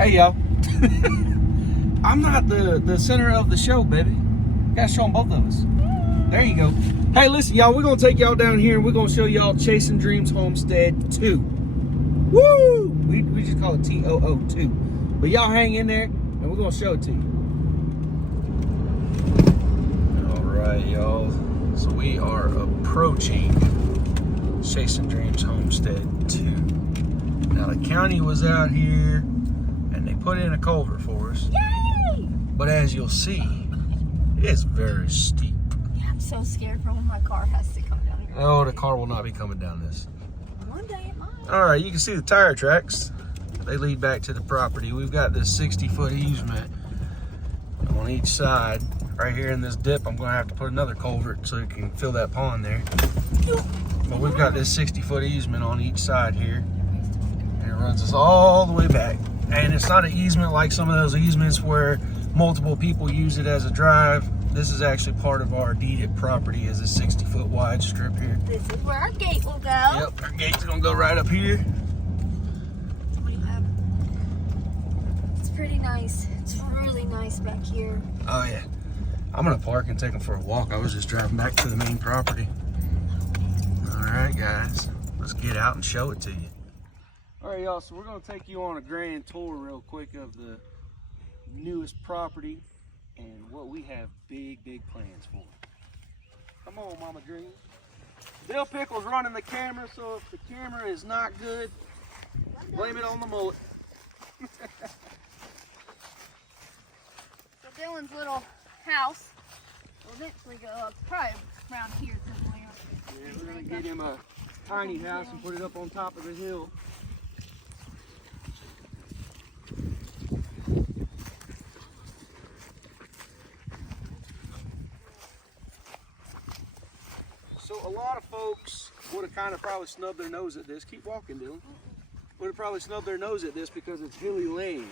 Hey, y'all. I'm not the center of the show, baby. Gotta show them both of us. There you go. Hey, listen, y'all. We're gonna take y'all down here and we're gonna show y'all Chasin Dreams Homestead 2. Woo! We just call it TOO 2. But y'all hang in there and we're gonna show it to you. All right, y'all. So we are approaching Chasin Dreams Homestead 2. Now the county was out here and they put in a culvert for us. Yay! But as you'll see, it's very steep. Yeah, I'm so scared for when my car has to come down here. Oh, the car will not be coming down this. One day it might. All right, you can see the tire tracks. They lead back to the property. We've got this 60-foot easement on each side. Right here in this dip, I'm gonna have to put another culvert so you can fill that pond there. But we've got this 60-foot easement on each side here. And it runs us all the way back. And it's not an easement like some of those easements where multiple people use it as a drive. This is actually part of our deeded property, is a 60-foot wide strip here. This is where our gate will go. Yep, our gate's gonna go right up here. What do you have? It's pretty nice. It's really nice back here. Oh yeah. I'm gonna park and take them for a walk. I was just driving back to the main property. All right, guys, let's get out and show it to you. All right, y'all, so we're gonna take you on a grand tour real quick of the newest property and what we have big plans for. Come on, Mama Dreams. Bill Pickle's running the camera, so if the camera is not good, blame it on the mullet. So Dylan's little house will eventually go up, probably around here somewhere. Yeah, we're gonna get him a tiny house and put it up on top of the hill. So a lot of folks would have kind of probably snubbed their nose at this. Keep walking, Dylan. Would have probably snubbed their nose at this because it's hilly land.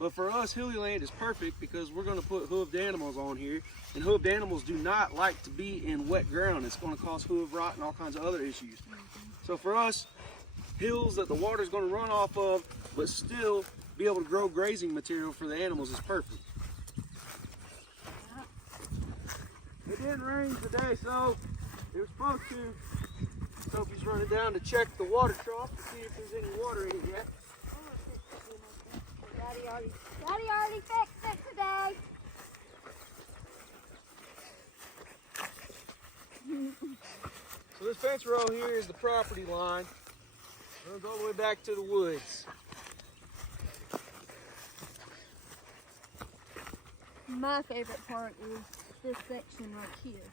But for us, hilly land is perfect because we're going to put hooved animals on here. And hooved animals do not like to be in wet ground. It's going to cause hoof rot and all kinds of other issues. So for us, hills that the water's going to run off of, but still be able to grow grazing material for the animals is perfect. It didn't rain today, so it was supposed to. Sophie's running down to check the water trough to see if there's any water in it yet. Daddy already fixed it today. So this fence row here is the property line. It runs all the way back to the woods. My favorite part is this section right here.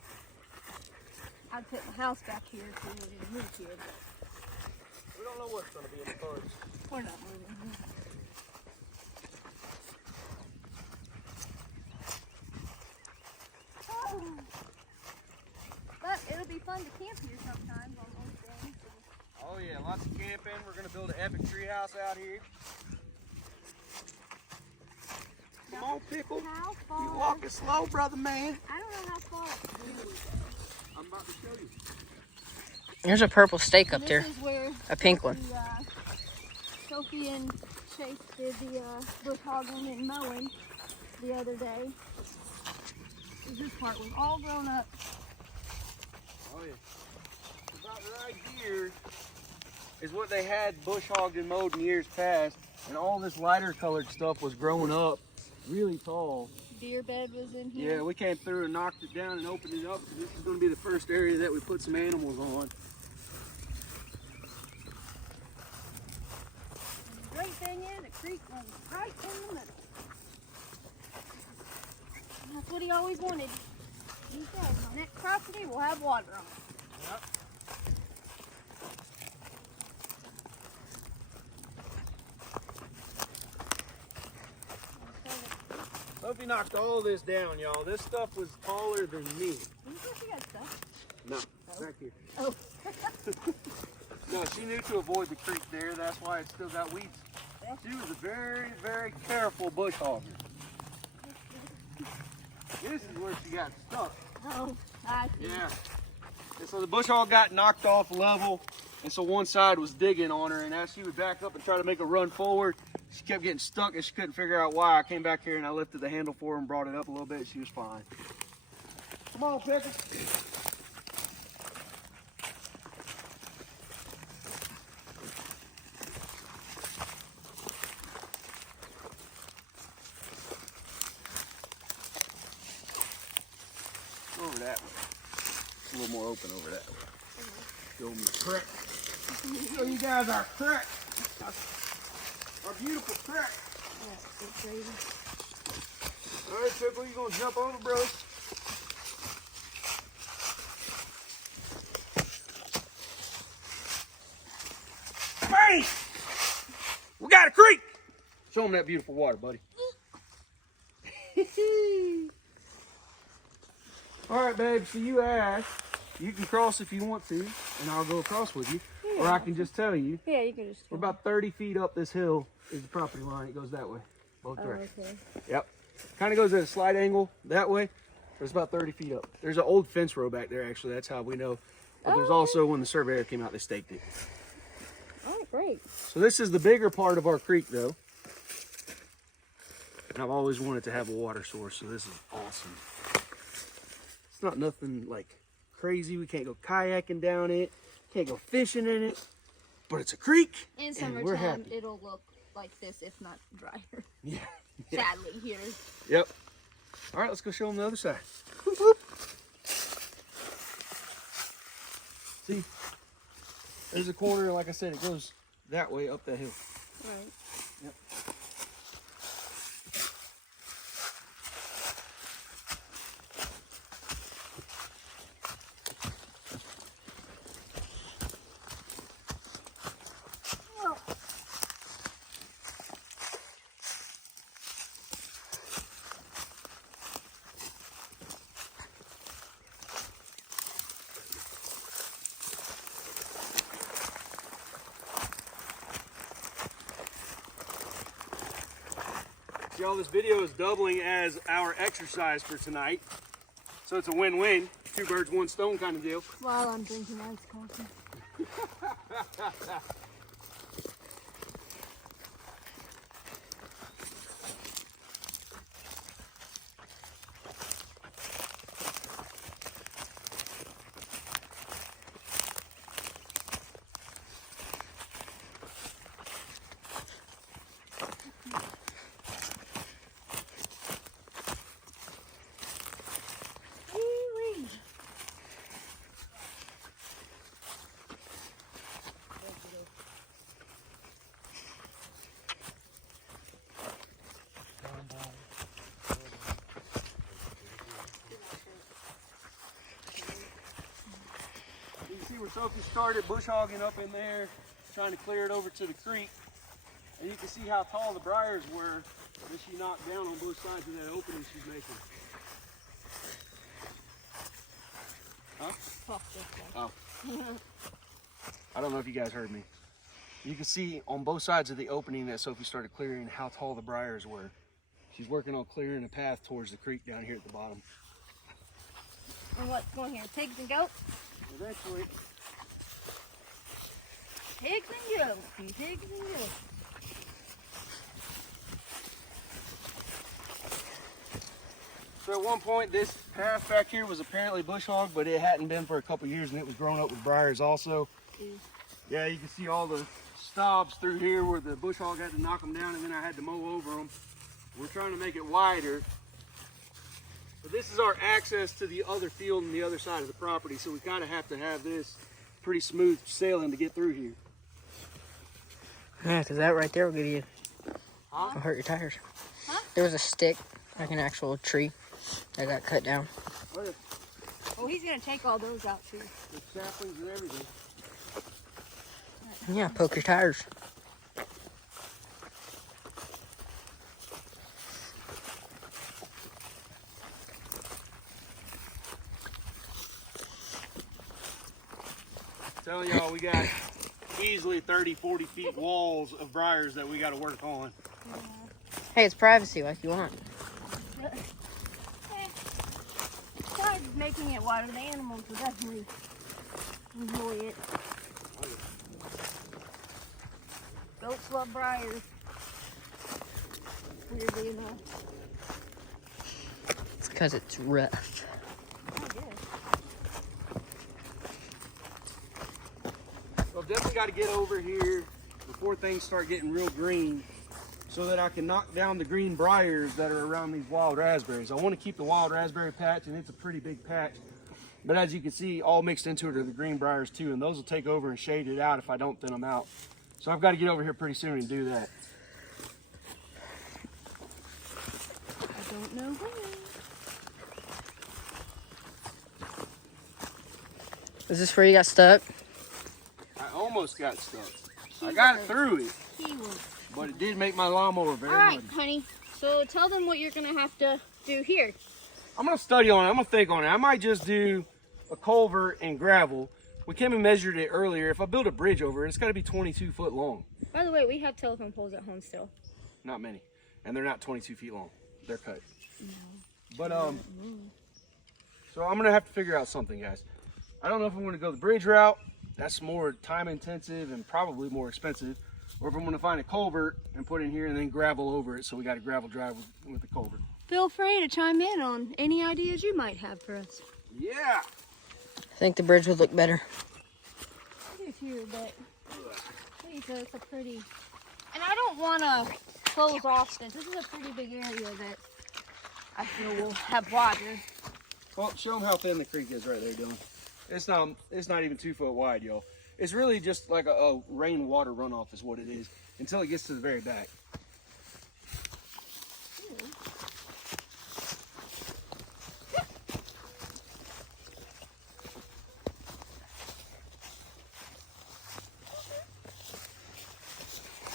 I'd put my house back here if we didn't move here. We don't know what's going to be in the cards. We're not moving. Oh. But it'll be fun to camp here sometimes on those things. Oh yeah, lots of camping. We're going to build an epic tree house out here. Come on, Pickle. How far? You walking slow, brother man. I don't know how far it's really go. I'm about to show you. There's a purple stake up This there, is where a pink one. Sophie and Chase did the bush hogging and mowing the other day. This part was all grown up. Oh yeah. About right here is what they had bush hogged and mowed in years past, and all this lighter colored stuff was growing up really tall. Deer bed was in here. Yeah, we came through and knocked it down and opened it up. So this is going to be the first area that we put some animals on. And the great thing is, the creek runs right in the middle. And that's what he always wanted. He said, my next property will have water on it. Yep. Sophie knocked all this down, y'all. This stuff was taller than me. You think she got stuff? No, back here. Oh. No, she knew to avoid the creek there. That's why it still got weeds. She was a very careful bush hogger. This is where she got stuck. Oh, I see. Yeah. And so the bush hog got knocked off level, And so one side was digging on her, and as she would back up and try to make a run forward, she kept getting stuck and she couldn't figure out why. I came back here and I lifted the handle for her and brought it up a little bit. She was fine. Come on, Pickle. Over that way. It's a little more open over that way. Show them the creek. Show you guys our creek. Our beautiful creek. All right, Pickle, you gonna jump over, bro? Hey! We got a creek! Show them that beautiful water, buddy. All right, babe, so you asked. You can cross if you want to, and I'll go across with you. Yeah. Or I can just tell you. Yeah, you can just. We're about 30 feet up this hill is the property line. It goes that way, both directions. Okay. Yep. Kind of goes at a slight angle that way, but it's about 30 feet up. There's an old fence row back there, actually. That's how we know. But there's also, when the surveyor came out, they staked it. All right, great. So this is the bigger part of our creek, though. And I've always wanted to have a water source, so this is awesome. It's not nothing like crazy. We can't go kayaking down it. Can't go fishing in it. But it's a creek. In and we're summertime, happy. it'll look like this, if not drier. Yeah. Sadly, here. Yep. All right, let's go show them the other side. Whoop, whoop. See, there's a corner. Like I said, it goes that way up that hill. Right. Yep. Y'all, this video is doubling as our exercise for tonight. So it's a win-win. 2 birds, 1 stone kind of deal. While I'm drinking iced coffee. You can see where Sophie started bush hogging up in there, trying to clear it over to the creek. And you can see how tall the briars were that she knocked down on both sides of that opening she's making. Huh? Oh. I don't know if you guys heard me. You can see on both sides of the opening that Sophie started clearing how tall the briars were. She's working on clearing a path towards the creek down here at the bottom. And what's going here? Pigs and goats? Eventually. Pigs and goats. Pigs and goats. So at one point, this path back here was apparently bush hogged, but it hadn't been for a couple years, and it was grown up with briars also. Yeah, you can see all the stobs through here where the bush hog had to knock them down, and then I had to mow over them. We're trying to make it wider. But this is our access to the other field on the other side of the property, so we kind of have to have this pretty smooth sailing to get through here. Yeah, because that right there will give you, Huh? will hurt your tires. Huh? There was a stick, like an actual tree, that got cut down. Oh, he's going to take all those out too. The saplings and everything. Yeah, poke your tires. Telling y'all, we got easily 30, 40 feet walls of briars that we got to work on. Hey, it's privacy like you want. Besides making it wider, the animals will definitely enjoy it. Goats love briars. Weirdly enough. It's because it's rough. I guess. Well, I've definitely got to get over here before things start getting real green so that I can knock down the green briars that are around these wild raspberries. I want to keep the wild raspberry patch, and it's a pretty big patch. But as you can see, all mixed into it are the green briars too, and those will take over and shade it out if I don't thin them out. So I've got to get over here pretty soon and do that. I don't know when. Is this where you got stuck? I almost got stuck. I got through it, Keyword. but it did make my lawnmower very Alright, muddy. honey. So tell them what you're gonna have to do here. I'm gonna study on it. I'm gonna think on it. I might just do a culvert and gravel. We came and measured it earlier. If I build a bridge over it, it's got to be 22 foot long. By the way, we have telephone poles at home still. Not many, and they're not 22 feet long. They're cut. No. But so I'm gonna have to figure out something, guys. I don't know if I'm gonna go the bridge route. That's more time intensive and probably more expensive, or if I'm gonna find a culvert and put in here and then gravel over it. So we got a gravel drive with the culvert. Feel free to chime in on any ideas you might have for us. Yeah. I think the bridge would look better. I do too, but please, it's a pretty. And I don't want to close off this. This is a pretty big area that I feel will have water. Well, show them how thin the creek is right there, Dylan. It's not even 2 foot wide, y'all. It's really just like a rainwater runoff is what it is until it gets to the very back.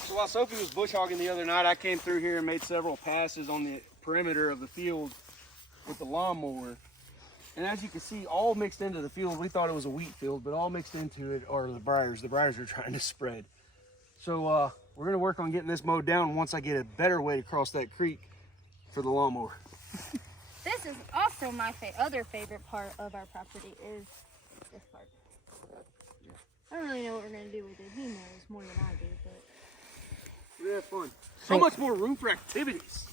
So while Sophie was bush hogging the other night, I came through here and made several passes on the perimeter of the field with the lawnmower. And as you can see, all mixed into the field, we thought it was a wheat field, but all mixed into it are the briars. The briars are trying to spread. So we're gonna work on getting this mowed down once I get a better way to cross that creek for the lawnmower. This is also my other favorite part of our property is this part. I don't really know what we're gonna do with it. He knows more than I do, but We have fun. So much more room for activities.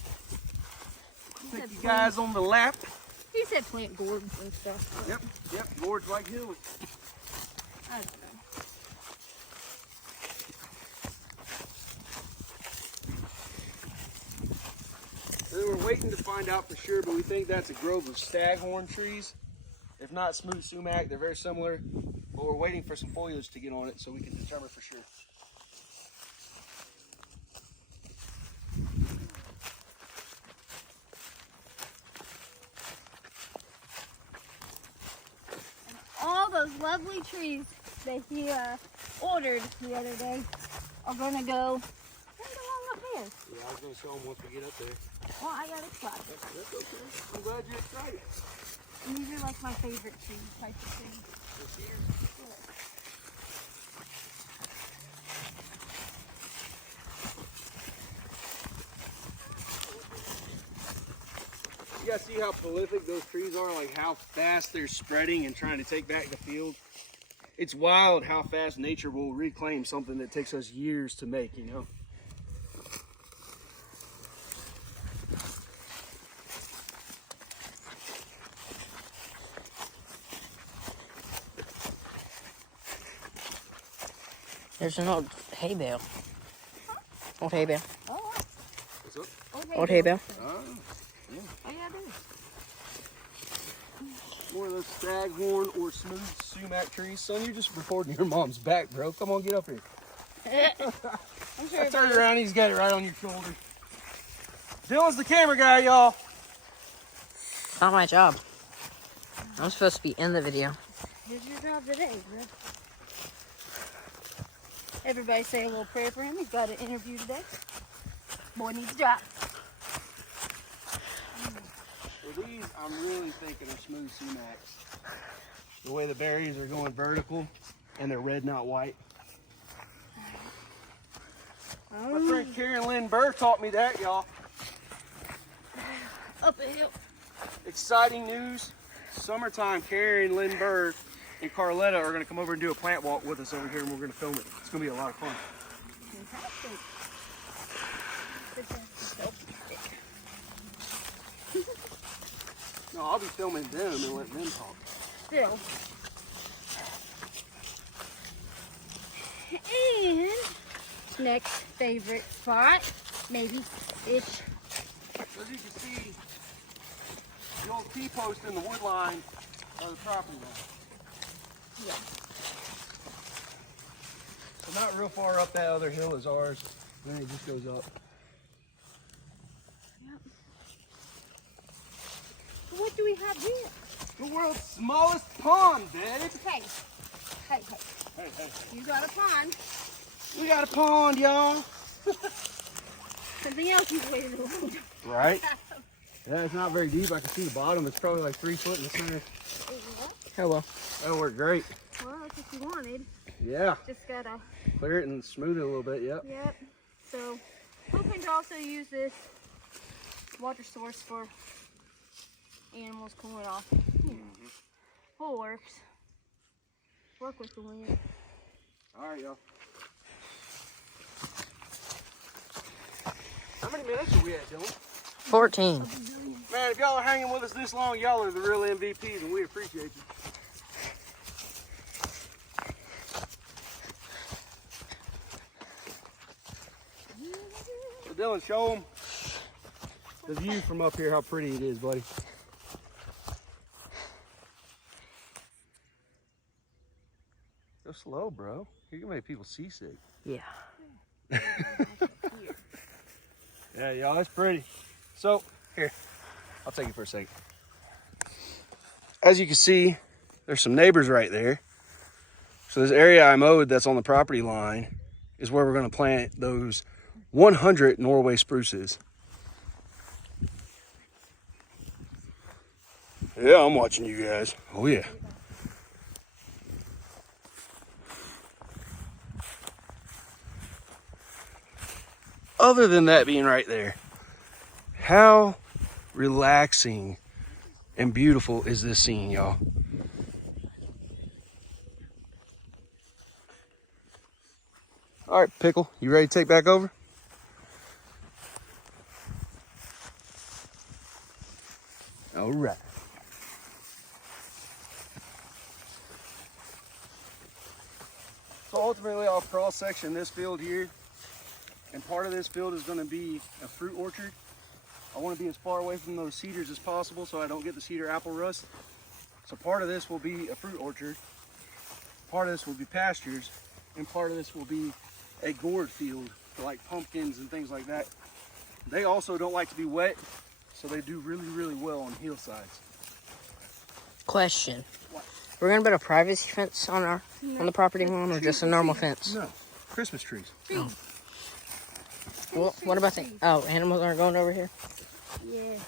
Take you guys on the lap. he said plant gourds and stuff. Yep, gourds like Hilly. I don't know. And then we're waiting to find out for sure, but we think that's a grove of staghorn trees. If not smooth sumac, they're very similar. But we're waiting for some foliage to get on it so we can determine for sure. All those lovely trees that he ordered the other day are gonna go right along up there. Yeah, I was going to show them once we get up there. Well, I got excited. That's okay. I'm glad you're excited. And these are like my favorite tree type of thing. You guys see how prolific those trees are? Like how fast they're spreading and trying to take back the field? It's wild how fast nature will reclaim something that takes us years to make, you know? There's an old hay bale. Old hay bale. Oh, What's up? Old hay bale. Oh, yeah. oh yeah, it is. More of those staghorn or smooth sumac trees. Son, you're just recording your mom's back, bro. Come on, get up here. I'm sure. I turned around, he's got it right on your shoulder. Dylan's the camera guy, y'all. Not my job. I'm supposed to be in the video. Here's your job today, bro. Everybody say a little prayer for him. He's got an interview today. Boy needs a job. Well, these, I'm really thinking are smooth sumacs. The way the berries are going vertical and they're red, not white. My friend Karen Lynn Burr taught me that, y'all. Up a hill. Exciting news. Summertime, Karen Lynn Burr and Carletta are going to come over and do a plant walk with us over here, and we're going to film it. It's going to be a lot of fun. fantastic. No, I'll be filming them and letting them talk. Still. And next favorite spot, maybe fish. As you can see, the old T-post in the wood line of the property line. Yeah. So not real far up that other hill is ours, and then it just goes up. Yep. What do we have here? The world's smallest pond, babe. Hey, hey, hey. Hey, hey. You got a pond. We got a pond, y'all. Something else you waited around. Right? Yeah, it's not very deep. I can see the bottom. It's probably like 3 foot in the center. Hello. That'll work great. Well, that's what you wanted. Yeah. Just gotta. Clear it and smooth it a little bit, yep. Yep. So, hoping to also use this water source for animals cooling off. You know, whole works. Work with the wind. All right, y'all. How many minutes are we at, Dylan? 14. Man, if y'all are hanging with us this long, y'all are the real MVPs, and we appreciate you. So Dylan, show them the view from up here, how pretty it is, buddy. Go slow, bro. You're gonna make people seasick. Yeah. Yeah, y'all, that's pretty. So, here, I'll take it for a second. As you can see, there's some neighbors right there. So this area I mowed that's on the property line is where we're gonna plant those 100 Norway spruces. Yeah, I'm watching you guys. Oh yeah. Other than that being right there, how relaxing and beautiful is this scene, y'all? All right, Pickle, you ready to take back over? All right. So ultimately, I'll cross-section this field here, and part of this field is going to be a fruit orchard. I want to be as far away from those cedars as possible so I don't get the cedar apple rust. So part of this will be a fruit orchard, part of this will be pastures, and part of this will be a gourd field for like pumpkins and things like that. They also don't like to be wet, so they do really, really well on hillsides. Question. What? We're gonna put a privacy fence on the property line, or just a normal fence? No, Christmas trees. Oh. Well, what about the animals aren't going over here? Yeah.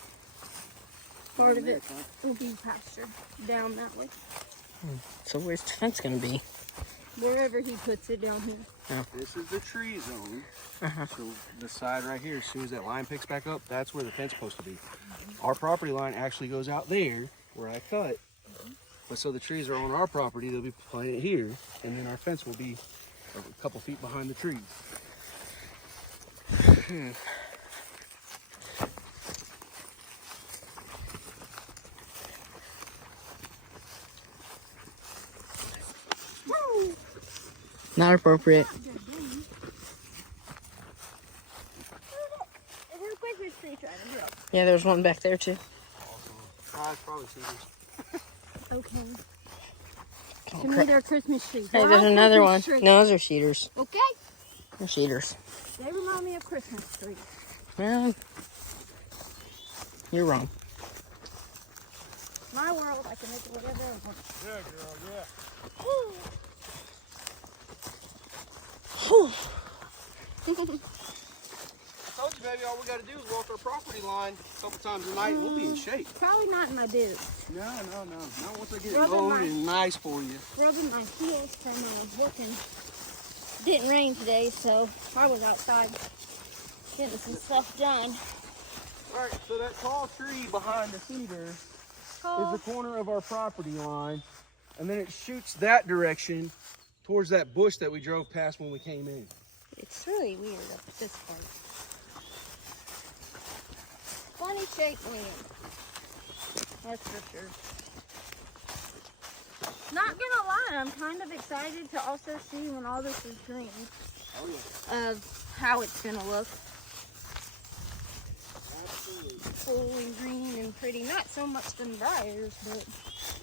Part of it will be pasture down that way. So where's the fence gonna be? Wherever he puts it down here. Oh. This is the tree zone. Uh-huh. So the side right here, as soon as that line picks back up, that's where the fence is supposed to be. Our property line actually goes out there where I cut. But so the trees are on our property, they'll be planted here, and then our fence will be a couple feet behind the trees. Not appropriate. There's a Christmas tree trying to grow. Yeah, there's one back there too. It's probably cedars. Okay. Oh, To me, they're Christmas trees. Hey, They're there's all another one. Christmas trees. No, those are cedars. Okay? They're cedars. They remind me of Christmas trees. Well, you're wrong. My world, I can make it whatever I want. Yeah, girl, yeah. Woo. I told you, baby, all we got to do is walk our property line a couple times a night and we'll be in shape. Probably not in my boots. No. Not once I get it Rubbing mowed my- and nice for you. Rubbing my heels from working. Didn't rain today, so I was outside getting some stuff done. All right, so that tall tree behind the cedar is the corner of our property line, and then it shoots that direction towards that bush that we drove past when we came in. It's really weird up at this point. Funny shaped land. That's for sure. Not gonna lie, I'm kind of excited to also see when all this is green. Oh yeah. Of how it's gonna look. Absolutely. Full and green and pretty. Not so much than briars, but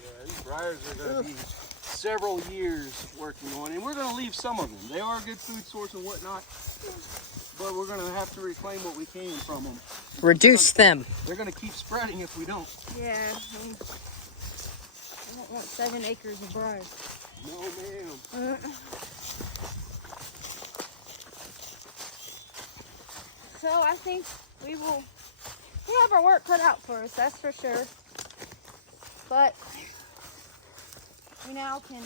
Yeah, these briars are going to be several years working on, and we're going to leave some of them. They are a good food source and whatnot, but we're going to have to reclaim what we can from them. Reduce them. They're going to keep spreading if we don't. yeah. I don't want 7 acres of briars. No, ma'am. So I think we have our work cut out for us, that's for sure. But we now can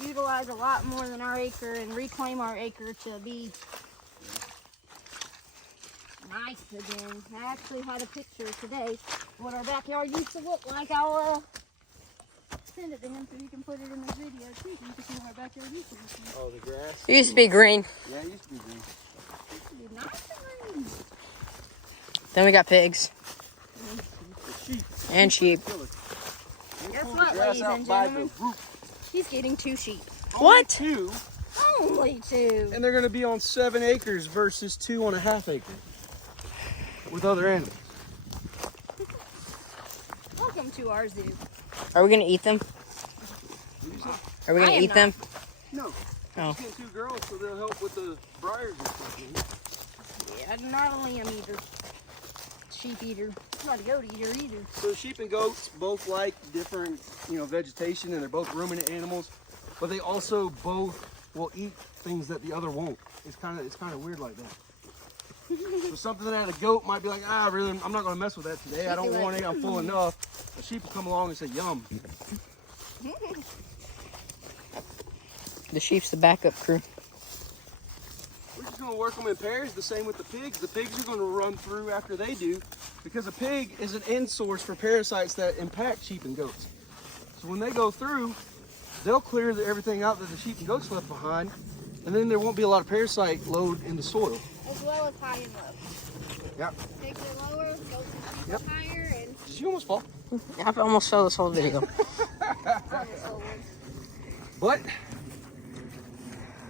utilize a lot more than our acre and reclaim our acre to be nice again. I actually had a picture today of what our backyard used to look like. I'll send it to him so he can put it in the video too. You can see what our backyard used to look like. Oh, the grass? It used to be green. Yeah, it used to be green. It used to be nice and green. Then we got pigs Sheep. and sheep. Guess Pull what, the grass ladies out and by the gentlemen? root. He's getting 2 sheep. What? 2, Only 2. and they're going to be on 7 acres versus 2.5 acres with other animals. Welcome to our zoo. Are we gonna eat them? Are we I gonna am eat them? No. Oh. Just getting 2 girls so they'll help with the briars and stuff. Yeah, I'm not a lamb eater. Sheep eater. I'm not a goat eater either. So sheep and goats both like different, vegetation, and they're both ruminant animals, but they also both will eat things that the other won't. It's kind of weird like that. So something that a goat might be like, really, I'm not going to mess with that today. I don't want it. I'm full enough. A sheep will come along and say, yum. The sheep's the backup crew. We're just going to work them in pairs, the same with the pigs. The pigs are going to run through after they do, because a pig is an end source for parasites that impact sheep and goats. So when they go through, they'll clear everything out that the sheep and goats left behind, and then there won't be a lot of parasite load in the soil. As well as high and low. Yep. Pigs are lower, goats and sheep Yep. are higher, and Did you almost fall? I almost fell this whole video. But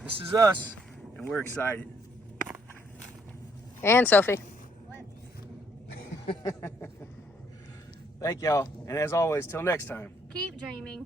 this is us, and we're excited. And Sophie. Thank y'all, and as always, till next time. keep dreaming.